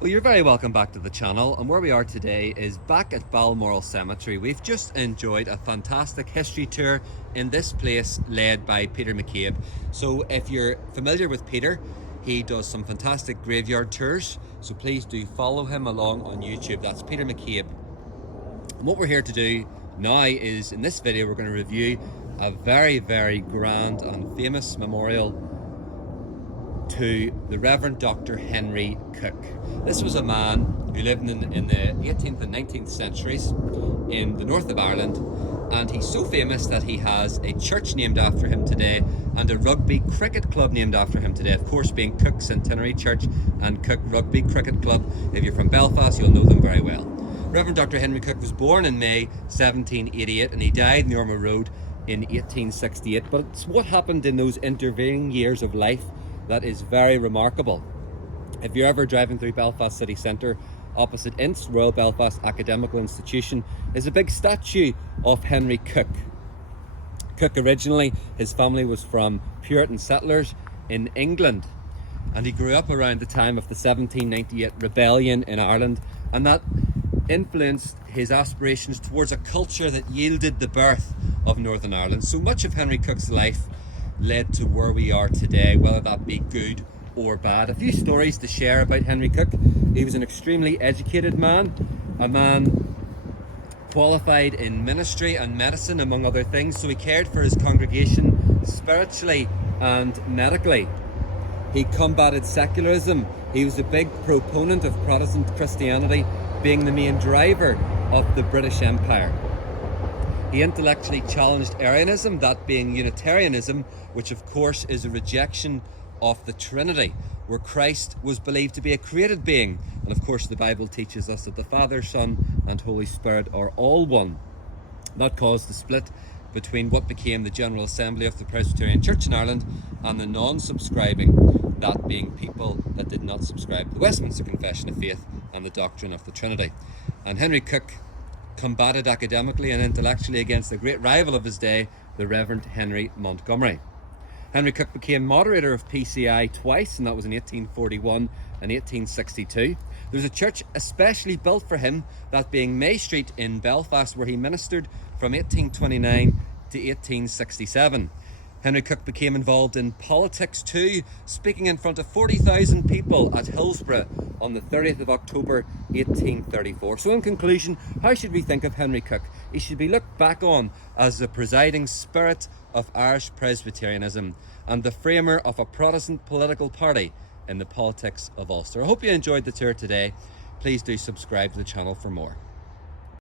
Well, you're very welcome back to the channel, and where we are today is back at Balmoral Cemetery. We've just enjoyed a fantastic history tour in this place led by Peter McCabe. So if you're familiar with Peter, he does some fantastic graveyard tours, so please do follow him along on YouTube. That's Peter McCabe. And what we're here to do now is, in this video, we're going to review a very, very grand and famous memorial to the Reverend Dr. Henry Cooke. This was a man who lived in the 18th and 19th centuries in the north of Ireland, and he's so famous that he has a church named after him today and a rugby cricket club named after him today, of course being Cooke Centenary Church and Cooke Rugby Cricket Club. If you're from Belfast, you'll know them very well. Reverend Dr. Henry Cooke was born in May 1788 and he died in the Ormer Road in 1868, but it's what happened in those intervening years of life that is very remarkable. If you're ever driving through Belfast city centre, opposite INST, Royal Belfast Academical Institution, is a big statue of Henry Cooke. Cooke originally, his family was from Puritan settlers in England, and he grew up around the time of the 1798 rebellion in Ireland, and that influenced his aspirations towards a culture that yielded the birth of Northern Ireland. So much of Henry Cooke's life led to where we are today, whether that be good or bad. A few stories to share about Henry Cooke. He was an extremely educated man, a man qualified in ministry and medicine, among other things, so he cared for his congregation spiritually and medically. He combated secularism. He was a big proponent of Protestant Christianity being the main driver of the British Empire. He intellectually challenged Arianism, that being Unitarianism, which of course is a rejection of the Trinity, where Christ was believed to be a created being. And of course the Bible teaches us that the Father, Son and Holy Spirit are all one. That caused the split between what became the General Assembly of the Presbyterian Church in Ireland and the non-subscribing, that being people that did not subscribe to the Westminster Confession of Faith and the doctrine of the Trinity. And Henry Cooke combated academically and intellectually against the great rival of his day, the Reverend Henry Montgomery. Henry Cooke became moderator of PCI twice, and that was in 1841 and 1862. There's a church especially built for him, that being May Street in Belfast, where he ministered from 1829 to 1867. Henry Cooke became involved in politics too, speaking in front of 40,000 people at Hillsborough on the 30th of October 1834. So in conclusion, how should we think of Henry Cooke? He should be looked back on as the presiding spirit of Irish Presbyterianism and the framer of a Protestant political party in the politics of Ulster. I hope you enjoyed the tour today. Please do subscribe to the channel for more.